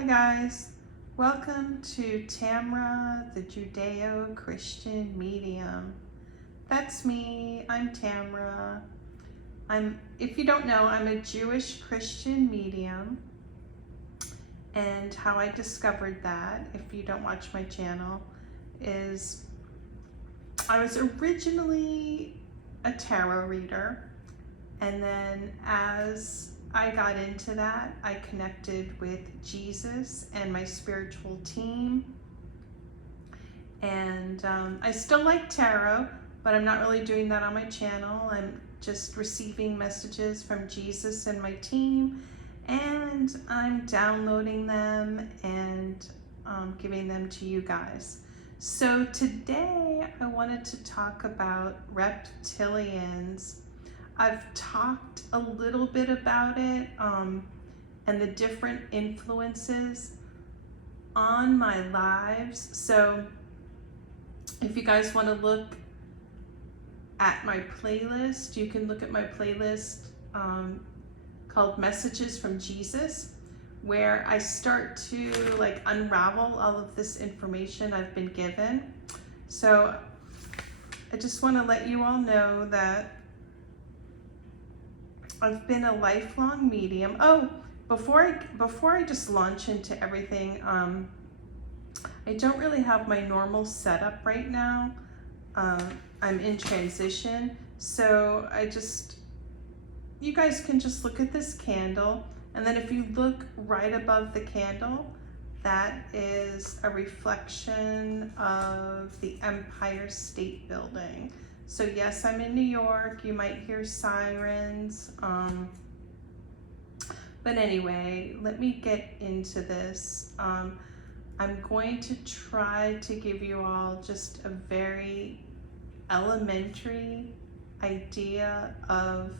Hi guys, welcome to Tamra, the Judeo-Christian medium. That's me, I'm Tamra. If you don't know, I'm a Jewish Christian medium, and how I discovered that, if you don't watch my channel, is I was originally a tarot reader, and then as I got into that, I connected with Jesus and my spiritual team. And I still like tarot, but I'm not really doing that on my channel. I'm just receiving messages from Jesus and my team, and I'm downloading them and giving them to you guys. So today I wanted to talk about reptilians. I've talked a little bit about it and the different influences on my lives. So if you guys want to look at my playlist, you can look at my playlist called Messages from Jesus, where I start to unravel all of this information I've been given. So I just want to let you all know that I've been a lifelong medium. Oh, before I just launch into everything, I don't really have my normal setup right now. I'm in transition, so you guys can just look at this candle, and then if you look right above the candle, that is a reflection of the Empire State Building. So yes, I'm in New York. You might hear sirens. But anyway, let me get into this. I'm going to try to give you all just a very elementary idea of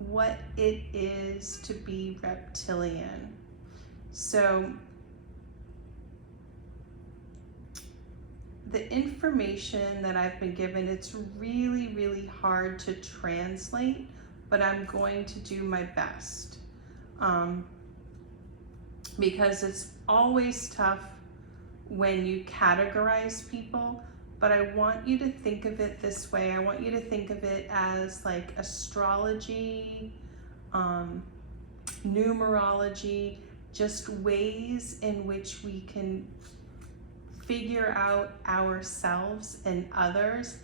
what it is to be reptilian. So the information that I've been given, it's really, really hard to translate, but I'm going to do my best. Because it's always tough when you categorize people, but I want you to think of it this way. I want you to think of it as like astrology, numerology, just ways in which we can figure out ourselves and others,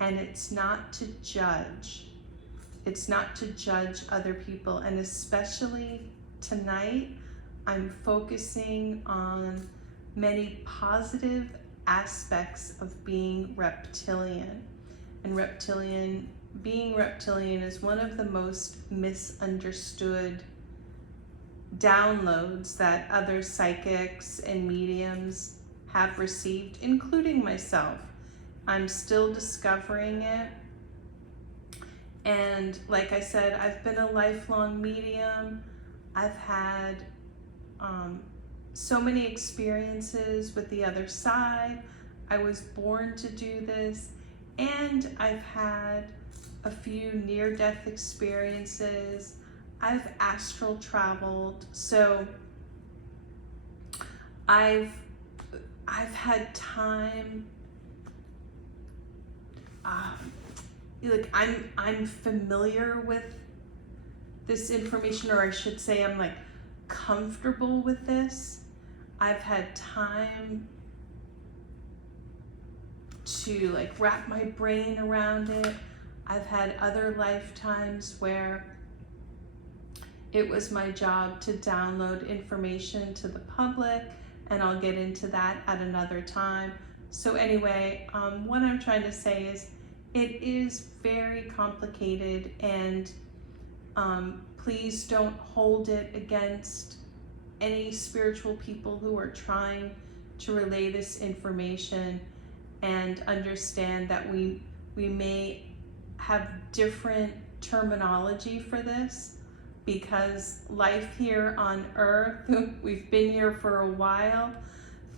and it's not to judge. It's not to judge other people, and especially tonight, I'm focusing on many positive aspects of being reptilian. And being reptilian is one of the most misunderstood downloads that other psychics and mediums have received, including myself. I'm still discovering it. And like I said, I've been a lifelong medium. I've had so many experiences with the other side. I was born to do this, and I've had a few near-death experiences. I've astral traveled, so I've had time. I'm familiar with this information, or I should say I'm comfortable with this. I've had time to wrap my brain around it. I've had other lifetimes where it was my job to download information to the public, and I'll get into that at another time. So anyway, what I'm trying to say is it is very complicated, and please don't hold it against any spiritual people who are trying to relay this information, and understand that we may have different terminology for this, because life here on Earth, we've been here for a while,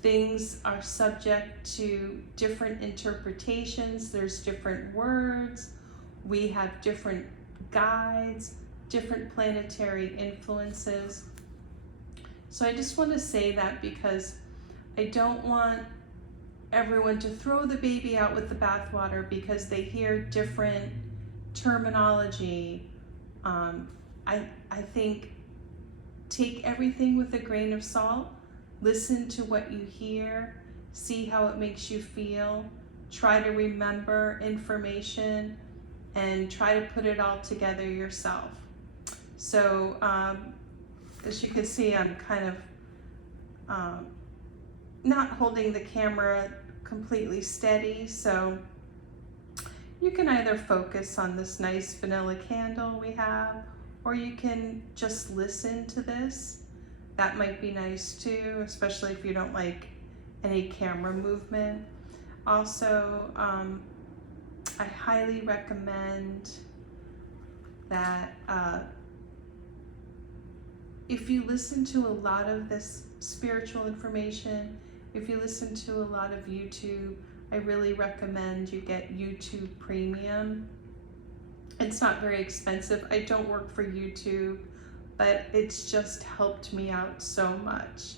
things are subject to different interpretations. There's different words. We have different guides, different planetary influences. So I just want to say that because I don't want everyone to throw the baby out with the bathwater because they hear different terminology. I think take everything with a grain of salt, listen to what you hear, see how it makes you feel, try to remember information, and try to put it all together yourself. So as you can see, I'm kind of not holding the camera completely steady, so you can either focus on this nice vanilla candle we have, or you can just listen to this. That might be nice too, especially if you don't like any camera movement. Also, I highly recommend that if you listen to a lot of this spiritual information, if you listen to a lot of YouTube, I really recommend you get YouTube Premium. It's not very expensive. I don't work for YouTube, but it's just helped me out so much.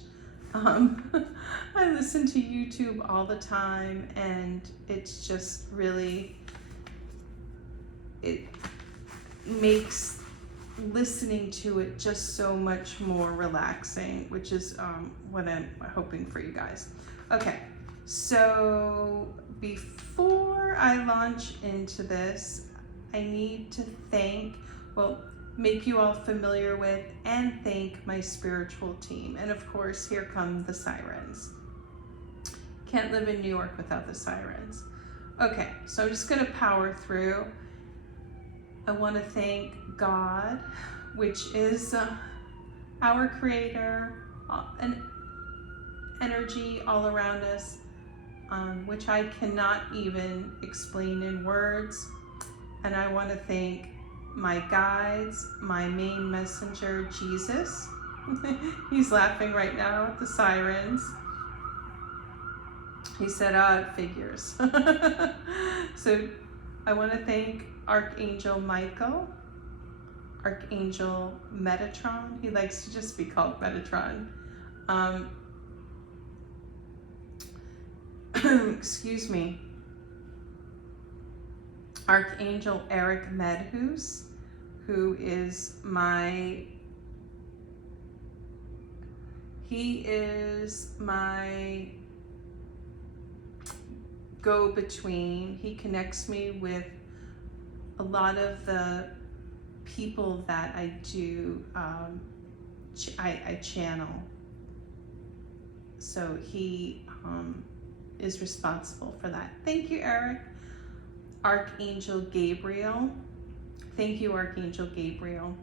I listen to YouTube all the time, and it's just really, it makes listening to it just so much more relaxing, which is what I'm hoping for you guys. Okay, so before I launch into this, I need to make you all familiar with and thank my spiritual team. And of course, here come the sirens. Can't live in New York without the sirens. Okay, so I'm just gonna power through. I wanna thank God, which is our creator, an energy all around us, which I cannot even explain in words. And I want to thank my guides, my main messenger, Jesus. He's laughing right now at the sirens. He said, it figures. So I want to thank Archangel Michael, Archangel Metatron. He likes to just be called Metatron. Excuse me. Archangel Eric Medhus, who is my go-between. He connects me with a lot of the people that I do, I channel. So he is responsible for that. Thank you, Eric. Archangel Gabriel. Thank you, Archangel Gabriel.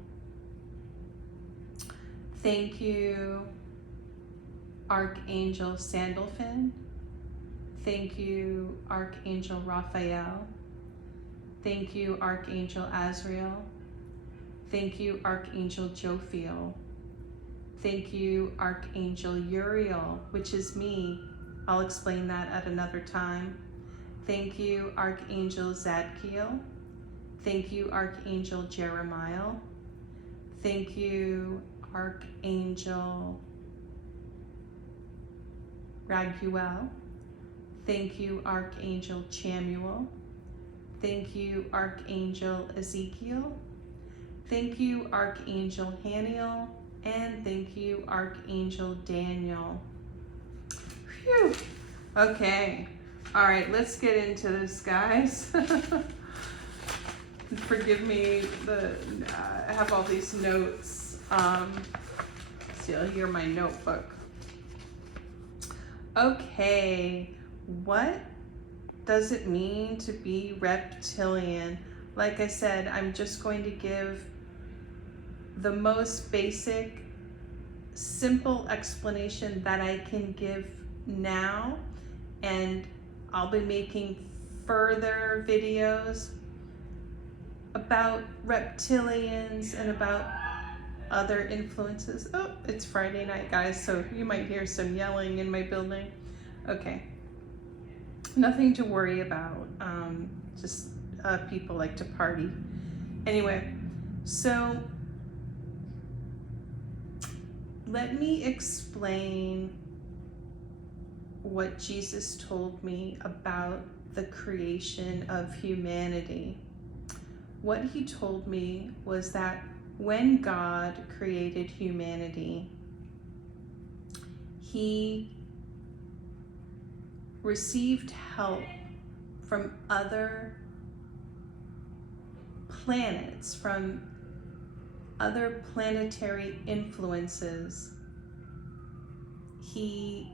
Thank you, Archangel Sandalphon. Thank you, Archangel Raphael. Thank you, Archangel Azrael. Thank you, Archangel Jophiel. Thank you, Archangel Uriel, which is me. I'll explain that at another time. Thank you, Archangel Zadkiel. Thank you, Archangel Jeremiah. Thank you, Archangel Raguel. Thank you, Archangel Chamuel. Thank you, Archangel Ezekiel. Thank you, Archangel Haniel. And thank you, Archangel Daniel. Phew. Okay. All right, let's get into this, guys. Forgive me, I have all these notes. See, I'll hear my notebook. Okay, what does it mean to be reptilian? Like I said, I'm just going to give the most basic, simple explanation that I can give now, and I'll be making further videos about reptilians and about other influences. Oh, it's Friday night, guys, so you might hear some yelling in my building. Okay, nothing to worry about. Just people like to party. Anyway, so let me explain what Jesus told me about the creation of humanity. What he told me was that when God created humanity, he received help from other planets, from other planetary influences. He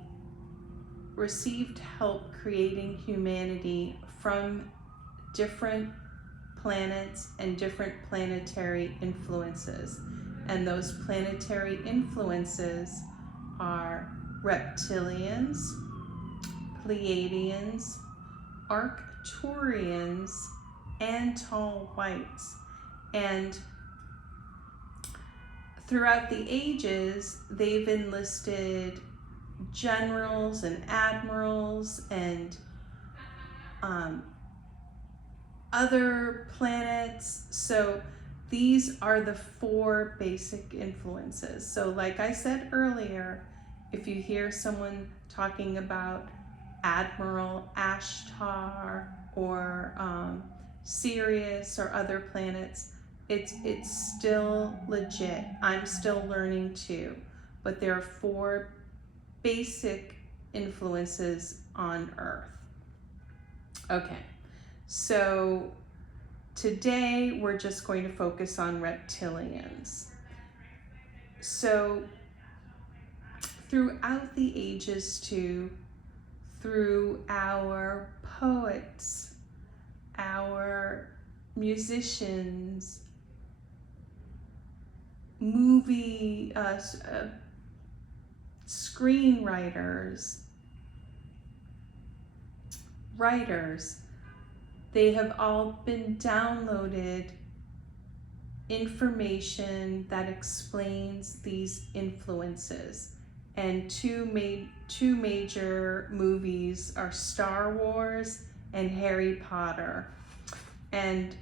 received help creating humanity from different planets and different planetary influences. And those planetary influences are Reptilians, Pleiadians, Arcturians, and Tall Whites. And throughout the ages, they've enlisted generals and admirals and other planets. So these are the 4 basic influences. So like I said earlier, if you hear someone talking about Admiral Ashtar or Sirius or other planets, it's still legit. I'm still learning too. But there are 4 basic influences on Earth. Okay, so today we're just going to focus on reptilians. So throughout the ages too, through our poets, our musicians, movie screenwriters, writers, they have all been downloaded information that explains these influences. And two major movies are Star Wars and Harry Potter. And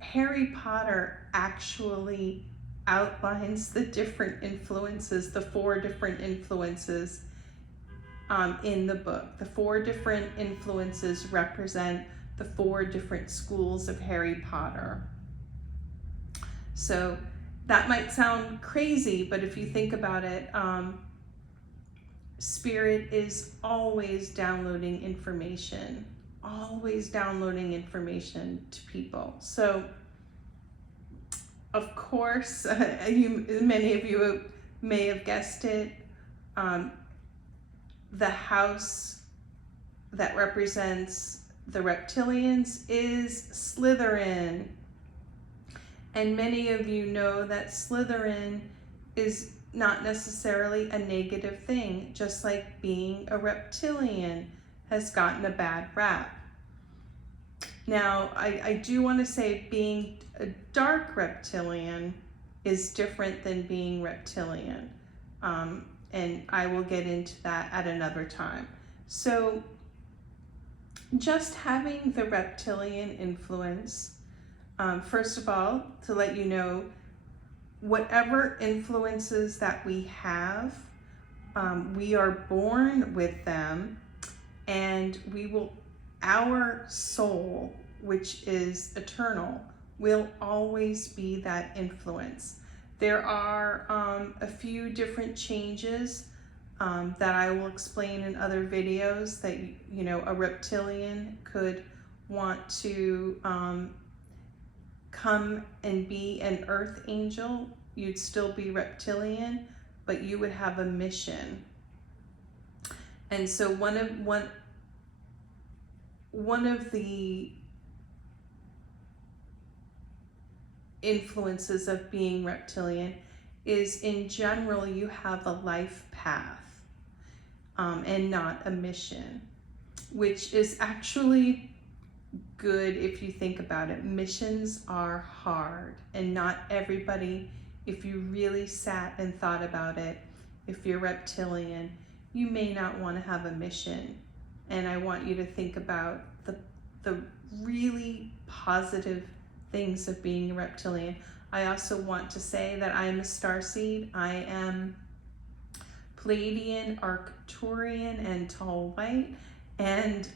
Harry Potter actually outlines the different influences, the 4 different influences in the book. The 4 different influences represent the 4 different schools of Harry Potter. So that might sound crazy, but if you think about it, Spirit is always downloading information to people. So of course, many of you may have guessed it, the house that represents the reptilians is Slytherin. And many of you know that Slytherin is not necessarily a negative thing, just like being a reptilian has gotten a bad rap. Now, I do want to say being a dark reptilian is different than being reptilian. And I will get into that at another time. So just having the reptilian influence, first of all, to let you know, whatever influences that we have, we are born with them, and our soul, which is eternal, will always be that influence. There are a few different changes that I will explain in other videos that, a reptilian could want to come and be an earth angel. You'd still be reptilian, but you would have a mission. And so one of the influences of being reptilian is, in general, you have a life path and not a mission, which is actually good if you think about it. Missions are hard, and not everybody, if you really sat and thought about it, if you're reptilian, you may not want to have a mission. And I want you to think about the really positive things of being a reptilian. I also want to say that I am a starseed. I am Pleiadian, Arcturian, and tall white. And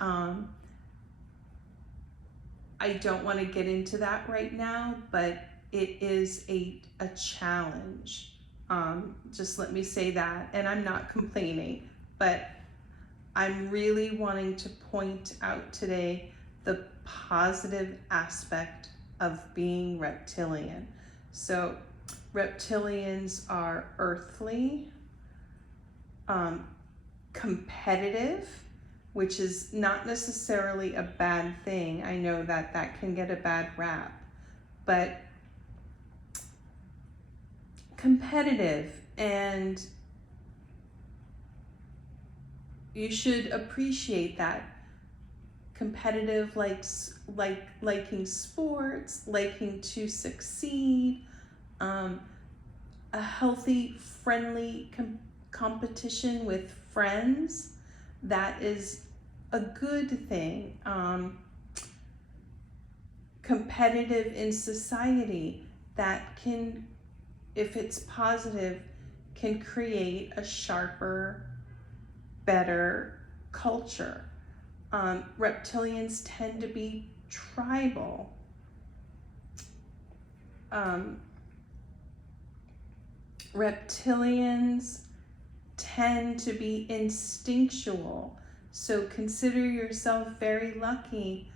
I don't want to get into that right now, but it is a challenge. Just let me say that. And I'm not complaining, but I'm really wanting to point out today the positive aspect of being reptilian. So reptilians are earthly, competitive, which is not necessarily a bad thing. I know that that can get a bad rap, but competitive, and you should appreciate that. Competitive, liking sports, liking to succeed, a healthy, friendly competition with friends. That is a good thing. Competitive in society, that can, if it's positive, can create a sharper, better culture. Reptilians tend to be tribal. Reptilians tend to be instinctual. So consider yourself very lucky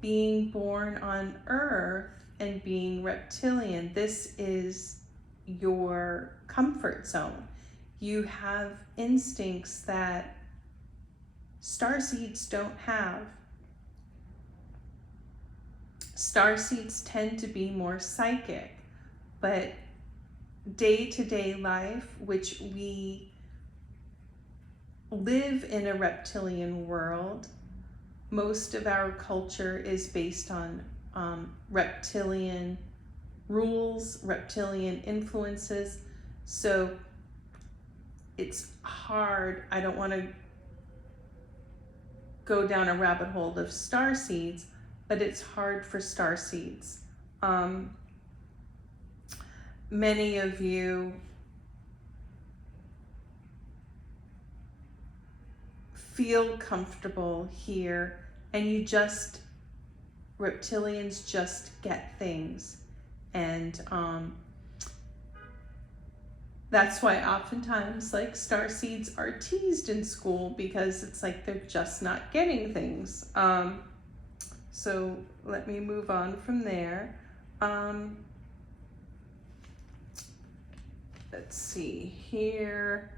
being born on Earth and being reptilian. This is your comfort zone. You have instincts that starseeds don't have. Starseeds tend to be more psychic, but day-to-day life, which we live in a reptilian world, most of our culture is based on reptilian rules, reptilian influences. So it's hard. I don't want to go down a rabbit hole of starseeds, but it's hard for starseeds. Many of you feel comfortable here, and reptilians just get things. And that's why oftentimes starseeds are teased in school, because it's like they're just not getting things. So let me move on from there. Let's see here.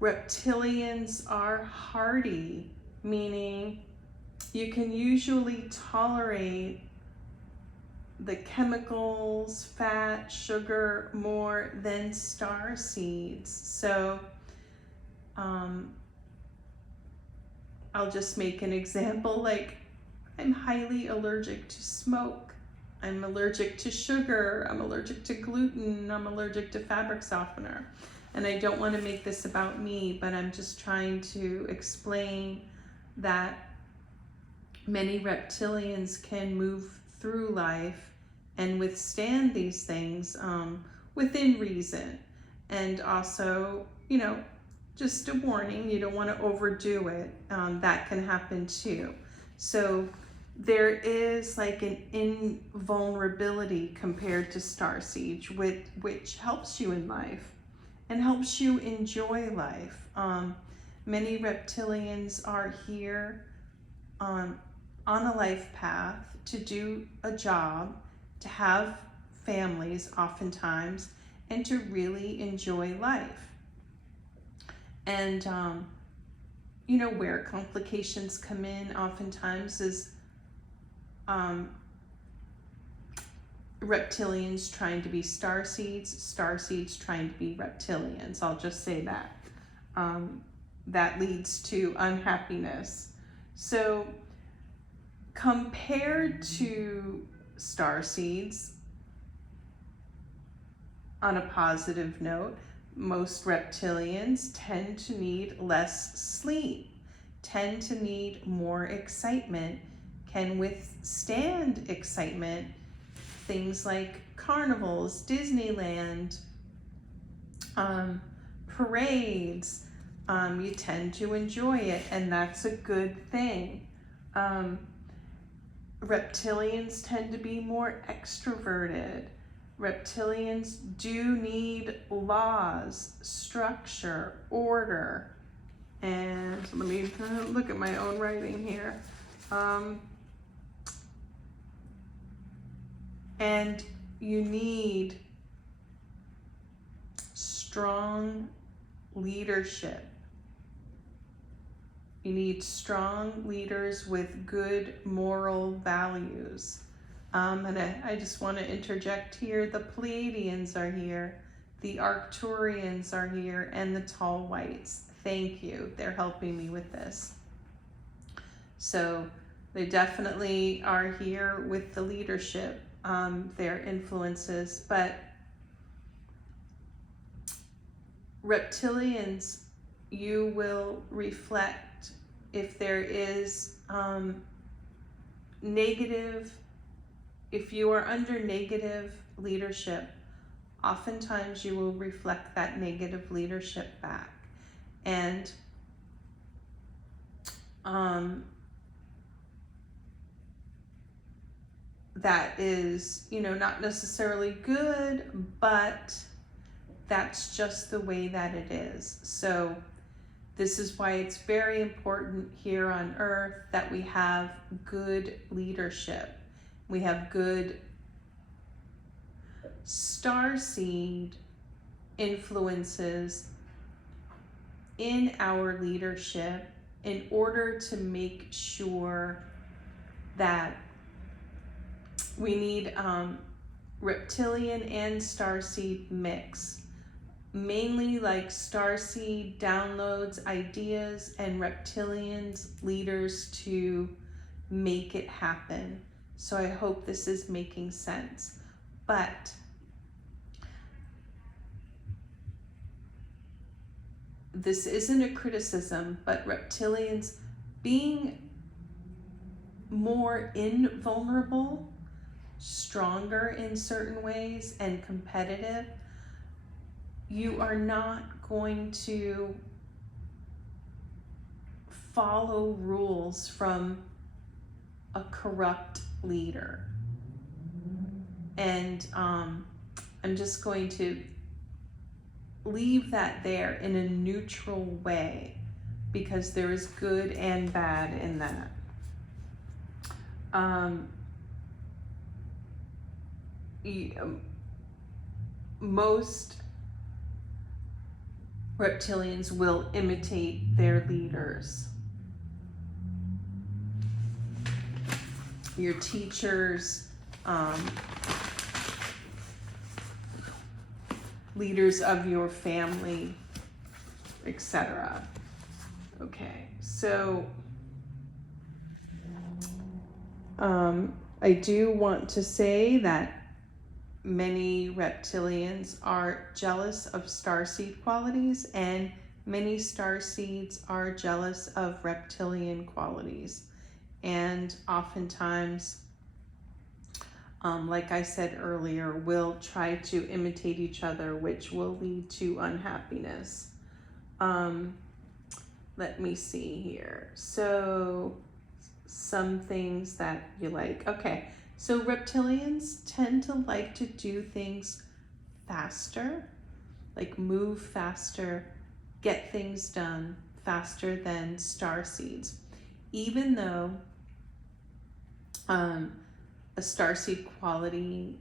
Reptilians are hardy, meaning you can usually tolerate the chemicals, fat, sugar more than starseeds. So I'll just make an example. Like, I'm highly allergic to smoke. I'm allergic to sugar. I'm allergic to gluten. I'm allergic to fabric softener. And I don't want to make this about me, but I'm just trying to explain that many reptilians can move through life and withstand these things within reason. And also, just a warning, you don't want to overdo it. That can happen too. So there is like an invulnerability compared to starseed, which helps you in life and helps you enjoy life. Many reptilians are here on a life path to do a job, to have families oftentimes, and to really enjoy life. And where complications come in oftentimes is reptilians trying to be starseeds, starseeds trying to be reptilians. I'll just say that. That leads to unhappiness. So compared to starseeds, on a positive note, most reptilians tend to need less sleep, tend to need more excitement, can withstand excitement, things like carnivals, Disneyland, parades. You tend to enjoy it, and that's a good thing. Reptilians tend to be more extroverted. Reptilians do need laws, structure, order. And let me look at my own writing here. And you need strong leadership. You need strong leaders with good moral values. And I just want to interject here, the Pleiadians are here, the Arcturians are here, and the Tall Whites. Thank you. They're helping me with this. So they definitely are here with the leadership, their influences. But Reptilians, you will reflect if there is negative, if you are under negative leadership, oftentimes you will reflect that negative leadership back. And that is, not necessarily good, but that's just the way that it is. So this is why it's very important here on Earth that we have good leadership. We have good starseed influences in our leadership in order to make sure that we need reptilian and starseed mix. Mainly like starseed downloads ideas and reptilians leaders to make it happen. So I hope this is making sense. But this isn't a criticism, but reptilians being more invulnerable, stronger in certain ways, and competitive, you are not going to follow rules from a corrupt leader. And I'm just going to leave that there in a neutral way, because there is good and bad in that. Most reptilians will imitate their leaders. Your teachers, leaders of your family, etc. Okay, so I do want to say that many reptilians are jealous of starseed qualities, and many starseeds are jealous of reptilian qualities. And oftentimes, like I said earlier, will try to imitate each other, which will lead to unhappiness. Let me see here. So some things that you like. Okay, so reptilians tend to like to do things faster, like move faster, get things done faster than starseeds. Even though a starseed quality,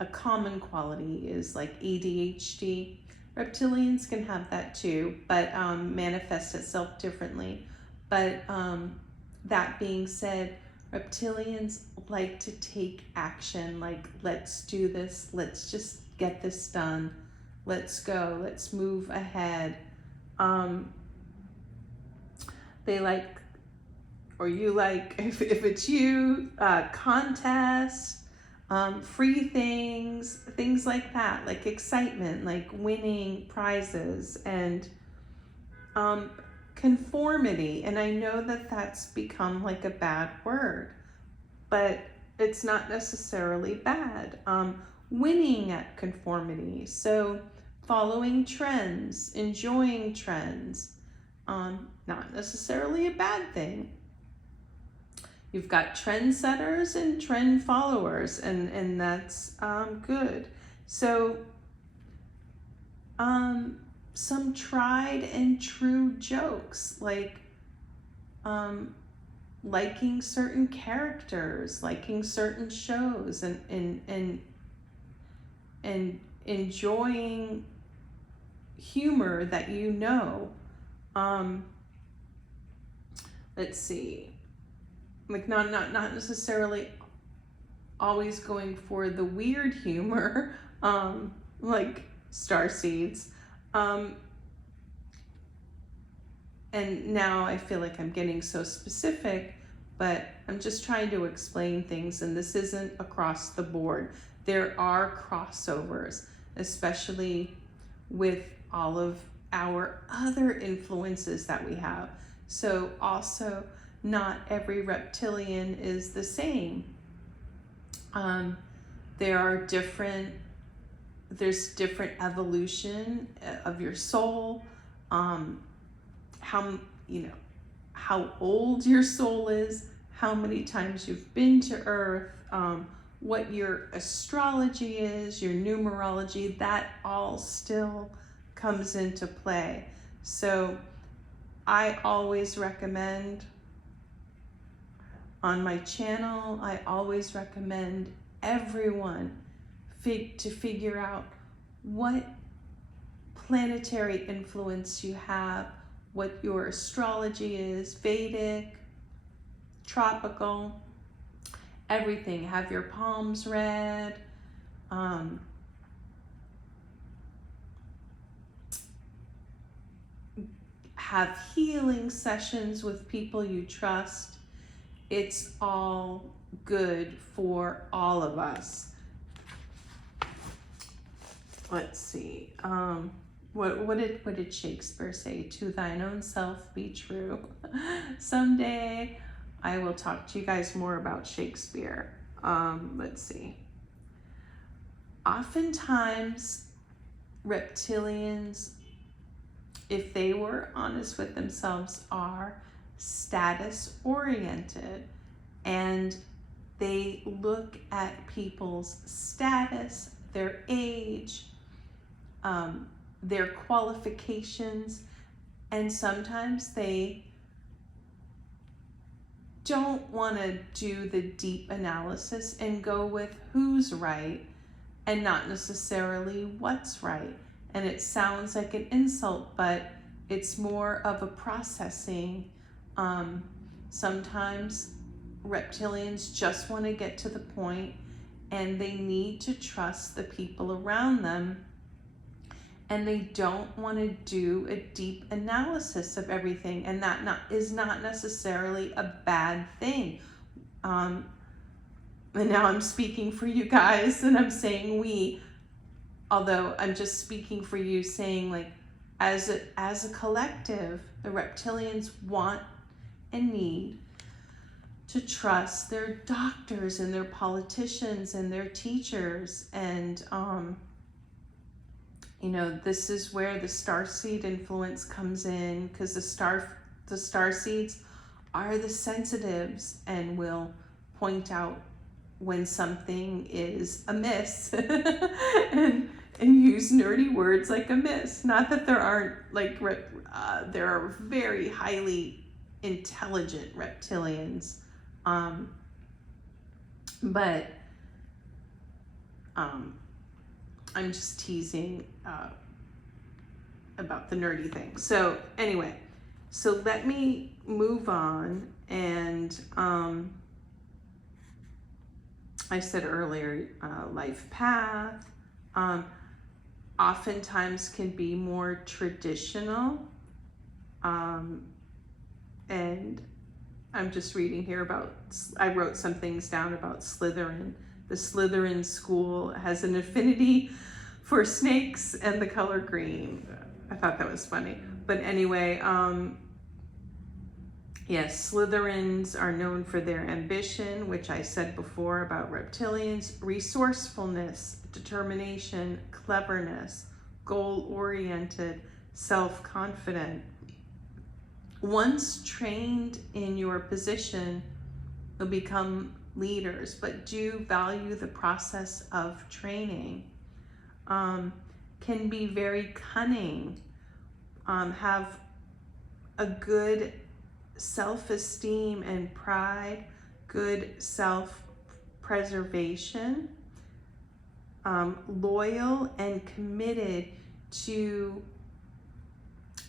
a common quality is like ADHD. Reptilians can have that too, but manifests itself differently. But that being said, reptilians like to take action, like, let's do this, let's just get this done, let's go, let's move ahead. They like, or you like, if it's you, contests, free things like that, like excitement, like winning prizes, and conformity. And I know that that's become like a bad word, but it's not necessarily bad. Winning at conformity. So following trends, enjoying trends, not necessarily a bad thing. You've got trendsetters and trend followers, and that's good. So some tried and true jokes, like liking certain characters, liking certain shows, and enjoying humor that you know. Let's see, like not necessarily always going for the weird humor, like starseeds. And now I feel like I'm getting so specific, but I'm just trying to explain things, and this isn't across the board. There are crossovers, especially with all of our other influences that we have. So also, not every reptilian is the same. There's different evolution of your soul, how old your soul is, how many times you've been to Earth, what your astrology is, your numerology, that all still comes into play. So I always recommend, on my channel, I always recommend everyone to figure out what planetary influence you have, what your astrology is, Vedic, tropical, everything. Have your palms read. Have healing sessions with people you trust. It's all good for all of us. Let's see. What did Shakespeare say? To thine own self be true. Someday I will talk to you guys more about Shakespeare. Let's see. Oftentimes, reptilians, if they were honest with themselves, are status oriented, and they look at people's status, their age, their qualifications, and sometimes they don't want to do the deep analysis and go with who's right and not necessarily what's right. And it sounds like an insult, but it's more of a processing. Sometimes reptilians just want to get to the point, and they need to trust the people around them, and they don't want to do a deep analysis of everything, and that is not necessarily a bad thing. And now I'm speaking for you guys, and I'm saying we, although I'm just speaking for you, saying like as a collective, the reptilians want and need to trust their doctors and their politicians and their teachers. And this is where the starseed influence comes in, because the starseeds are the sensitives and will point out when something is amiss and use nerdy words like amiss. Not that there aren't, like, there are very highly intelligent reptilians, but I'm just teasing about the nerdy thing. So anyway, so let me move on. And I said earlier, life path oftentimes can be more traditional. And I'm just reading here about, I wrote some things down about Slytherin. The Slytherin school has an affinity for snakes and the color green. I thought that was funny. But anyway, Yes, Slytherins are known for their ambition, which I said before about reptilians, resourcefulness, determination, cleverness, goal-oriented, self-confident. Once trained in your position, you'll become leaders, but do value the process of training. Can be very cunning, have a good self-esteem and pride, good self-preservation, loyal and committed to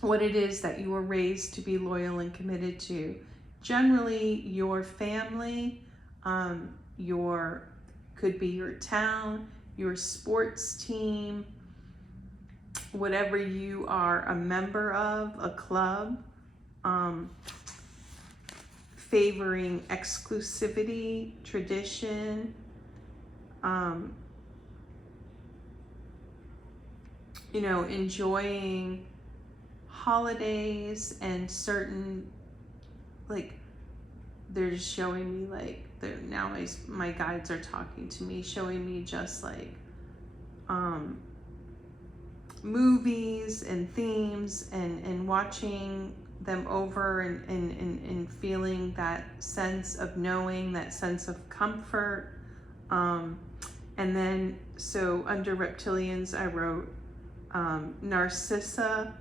what it is that you were raised to be loyal and committed to. Generally, your family, could be your town, your sports team, whatever you are a member of, a club, favoring exclusivity, tradition, enjoying holidays and certain, like, they're just showing me, like, now my guides are talking to me, showing me just like movies and themes and watching them over and feeling that sense of knowing, that sense of comfort. And then, so under reptilians, I wrote Narcissa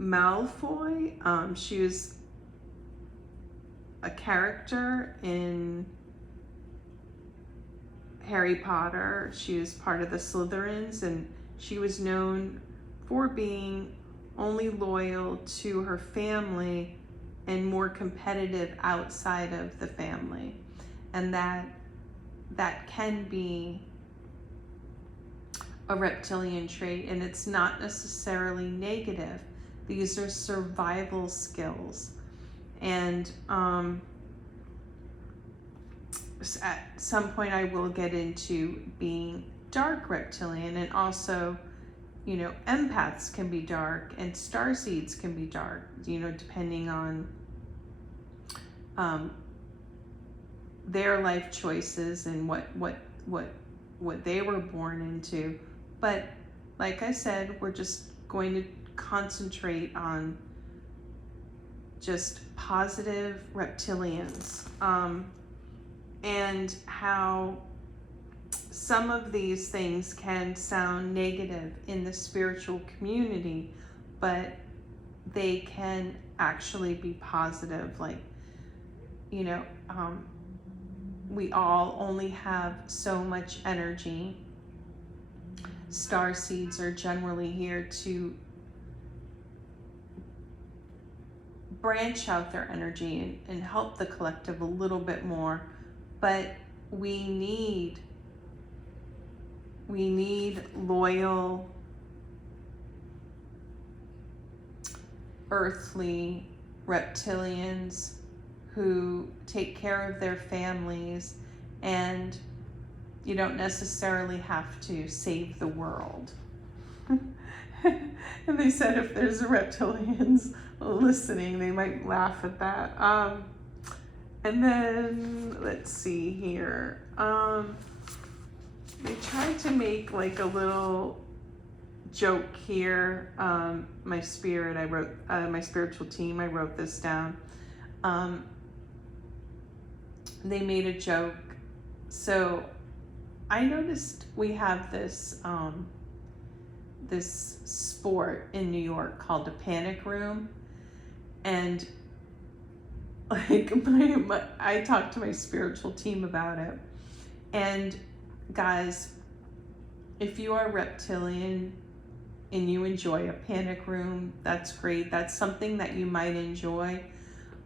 Malfoy. She was a character in Harry Potter. She was part of the Slytherins, and she was known for being only loyal to her family and more competitive outside of the family. And that can be a reptilian trait, and it's not necessarily negative. These are survival skills. And at some point I will get into being dark reptilian, and also, empaths can be dark and starseeds can be dark, depending on their life choices and what they were born into. But like I said, we're just going to concentrate on just positive reptilians, and how some of these things can sound negative in the spiritual community, but they can actually be positive. Like, we all only have so much energy. Starseeds are generally here to branch out their energy and help the collective a little bit more, but we need loyal, earthly reptilians who take care of their families, and you don't necessarily have to save the world. And they said if there's reptilians listening, they might laugh at that. And then, let's see here. They tried to make like a little joke here. My spiritual team, I wrote this down. They made a joke. So I noticed we have this this sport in New York called a panic room, and like I talked to my spiritual team about it. And guys, if you are reptilian and you enjoy a panic room, that's great. That's something that you might enjoy,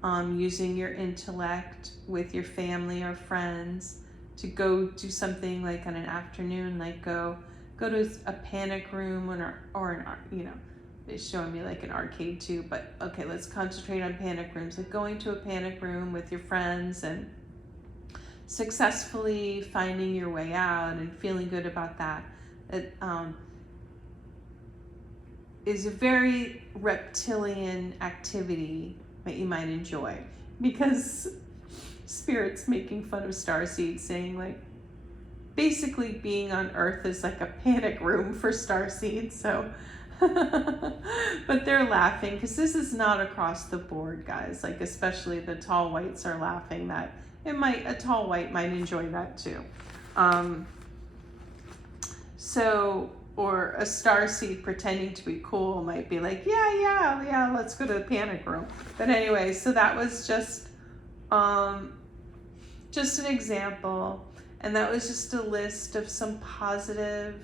using your intellect with your family or friends to go do something like on an afternoon, like go to a panic room or an, it's showing me like an arcade too, but okay, let's concentrate on panic rooms, like going to a panic room with your friends and successfully finding your way out and feeling good about that. It is a very reptilian activity that you might enjoy, because Spirit's making fun of starseeds, saying like basically being on Earth is like a panic room for starseeds. So but they're laughing because this is not across the board, guys. Like especially the tall whites are laughing that a tall white might enjoy that too. Or a starseed pretending to be cool might be like, yeah, let's go to the panic room. But anyway, so that was just an example, and that was just a list of some positive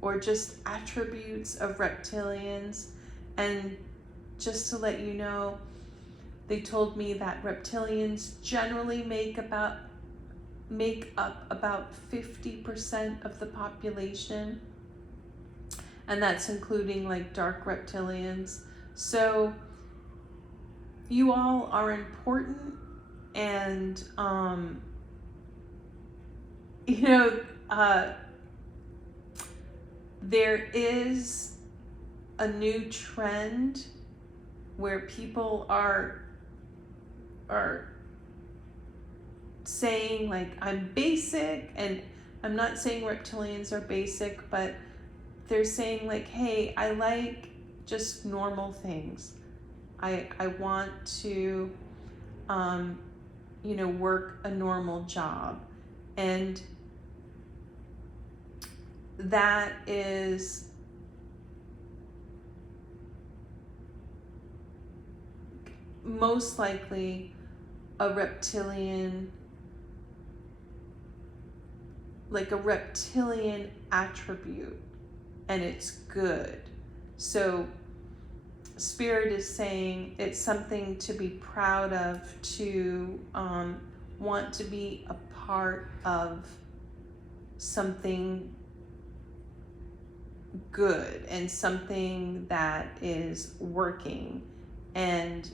or just attributes of reptilians. And just to let you know, they told me that reptilians generally make up about 50% of the population, and that's including like dark reptilians. So you all are important, and there is a new trend where people are saying like, I'm basic, and I'm not saying reptilians are basic, but they're saying like, hey, I like just normal things. I want to work a normal job, and that is most likely a reptilian attribute, and it's good. So Spirit is saying it's something to be proud of, to want to be a part of something good and something that is working, and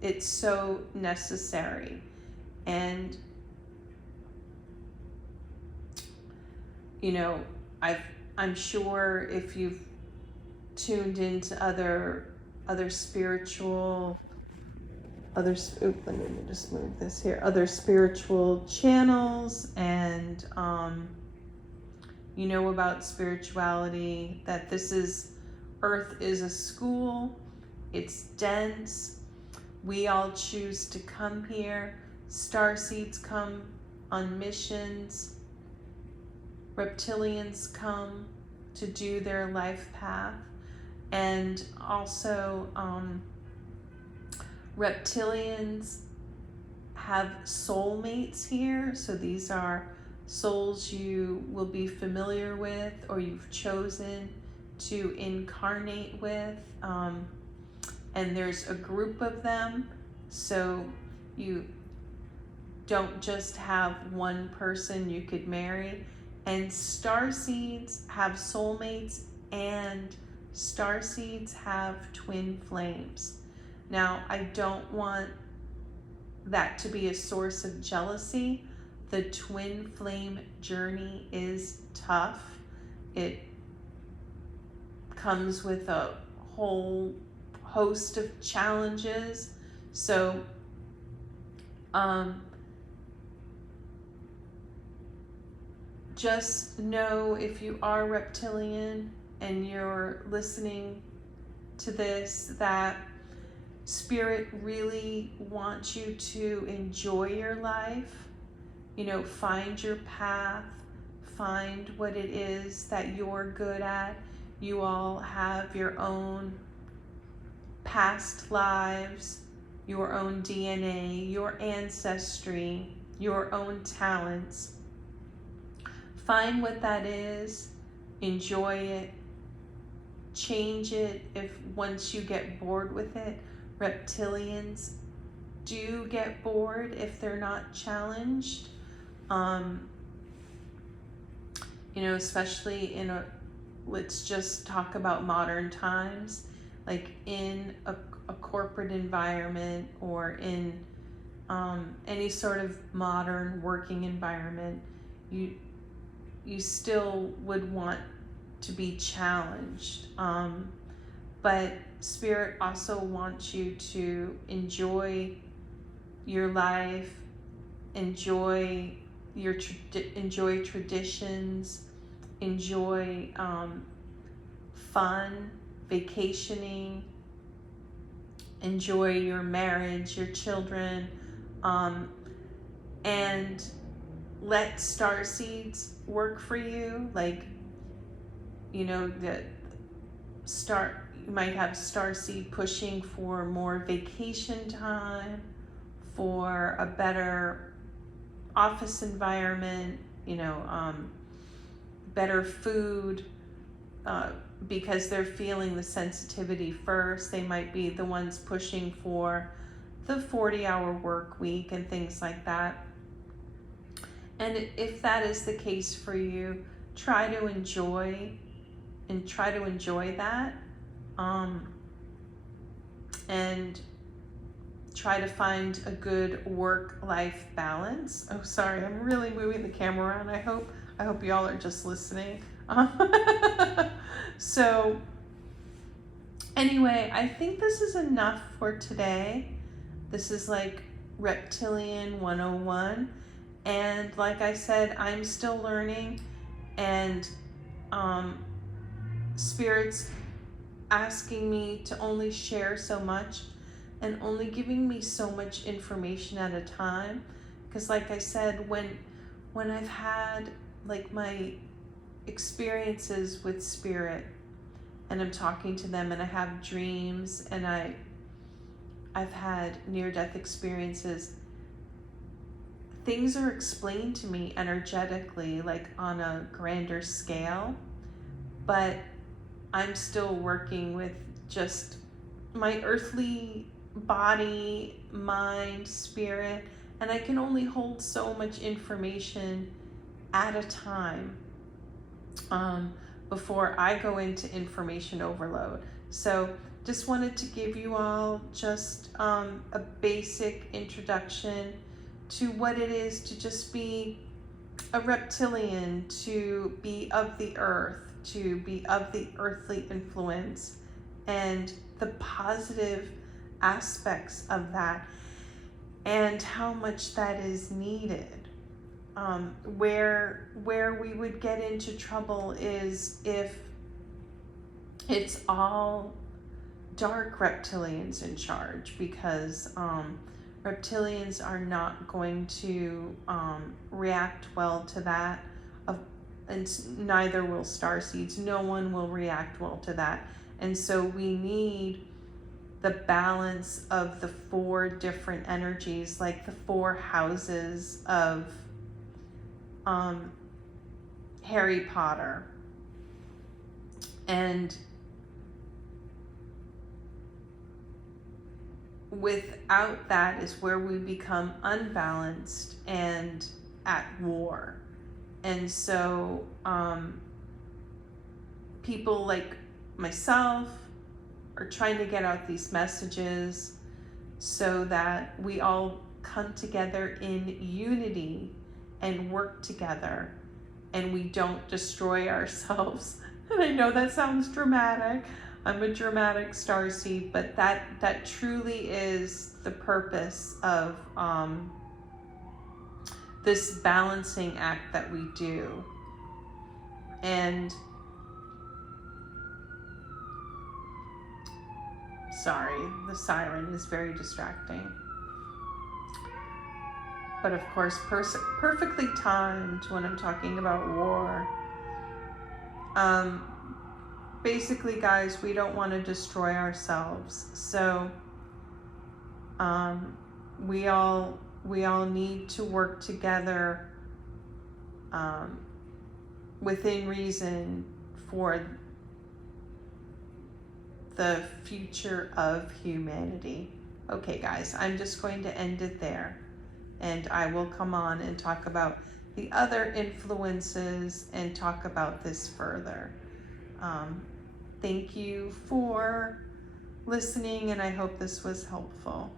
it's so necessary. And I'm sure if you've tuned into other spiritual channels, and about spirituality, that Earth is a school. It's dense. We all choose to come here. Starseeds come on missions. Reptilians come to do their life path. And also, reptilians have soulmates here. So these are souls you will be familiar with, or you've chosen to incarnate with. And there's a group of them. So you don't just have one person you could marry. And starseeds have soulmates, and starseeds have twin flames. Now, I don't want that to be a source of jealousy. The twin flame journey is tough. It comes with a whole host of challenges. So, just know, if you are reptilian and you're listening to this, that Spirit really wants you to enjoy your life, find your path, find what it is that you're good at. You all have your own past lives, your own DNA, your ancestry, your own talents. Find what that is, enjoy it, change it once you get bored with it. Reptilians do get bored if they're not challenged. Especially let's just talk about modern times, like in a corporate environment, or in any sort of modern working environment, you still would want to be challenged. but Spirit also wants you to enjoy your life, enjoy enjoy traditions, enjoy fun, vacationing, enjoy your marriage, your children, and let star seeds work for you. Like, you know, you might have star seed pushing for more vacation time, for a better office environment, you know, better food, because they're feeling the sensitivity first. They might be the ones pushing for the 40-hour work week and things like that. And if that is the case for you, try to enjoy that, and try to find a good work-life balance. Oh, sorry, I'm really moving the camera around. I hope y'all are just listening. So anyway, I think this is enough for today. This is like Reptilian 101. And like I said, I'm still learning, and Spirit's asking me to only share so much and only giving me so much information at a time. Because like I said, when I've had like my experiences with Spirit and I'm talking to them and I have dreams and I've had near-death experiences, things are explained to me energetically, like on a grander scale, but I'm still working with just my earthly body, mind, spirit, and I can only hold so much information at a time before I go into information overload. So just wanted to give you all just a basic introduction to what it is to just be a reptilian, to be of the earth, to be of the earthly influence, and the positive aspects of that, and how much that is needed. Where we would get into trouble is if it's all dark reptilians in charge, because reptilians are not going to react well to that, and neither will starseeds. No one will react well to that. And so we need the balance of the 4 different energies, like the 4 houses of Harry Potter. And without that is where we become unbalanced and at war. And so people like myself are trying to get out these messages so that we all come together in unity and work together, and we don't destroy ourselves. And I know that sounds dramatic. I'm a dramatic starseed, but that truly is the purpose of this balancing act that we do. And sorry, the siren is very distracting. But of course, perfectly timed when I'm talking about war. Basically, guys, we don't want to destroy ourselves. So we all need to work together within reason for the future of humanity. Okay, guys, I'm just going to end it there. And I will come on and talk about the other influences and talk about this further. Thank you for listening, and I hope this was helpful.